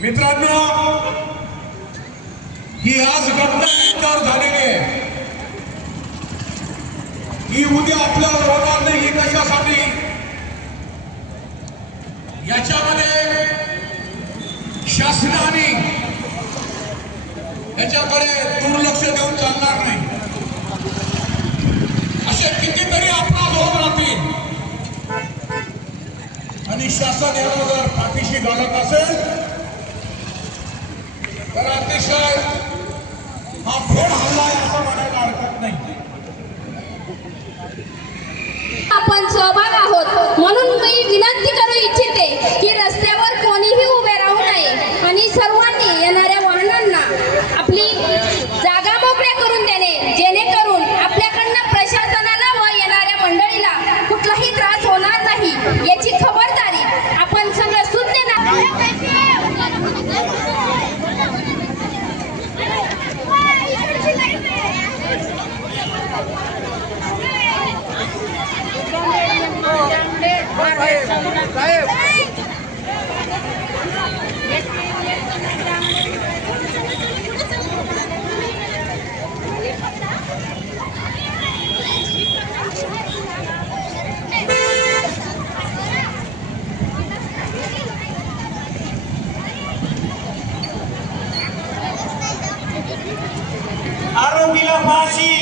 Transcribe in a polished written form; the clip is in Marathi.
मित्रांनो, ही आज घटना तर झालेली आहे, ही उद्या आपल्याला होणार नाही. ही कशासाठी? याच्यामध्ये शासनाने याच्याकडे दुर्लक्ष देऊन चालणार नाही. असे कितीतरी अपराध होत राहतील आणि शासन याला जर पाठीशी घालत असेल तर अतिशय हा फेड हल्ला आहे असं म्हणायला हरकत नाही. आपण सहभाग आहोत म्हणून मी विनंती करू इच्छिते की रस्त्यावर कोणीही उभे राहू नये आणि सर्वांनी येणाऱ्या वाहनांना आपली जागा मोकळ्या करून देणे, जेणेकरून आपल्याकडनं प्रशासनाला व येणाऱ्या मंडळीला कुठलाही त्रास होणार नाही याची खबरदारी आपण सगळं सुज्ञ आरोपीला फाशी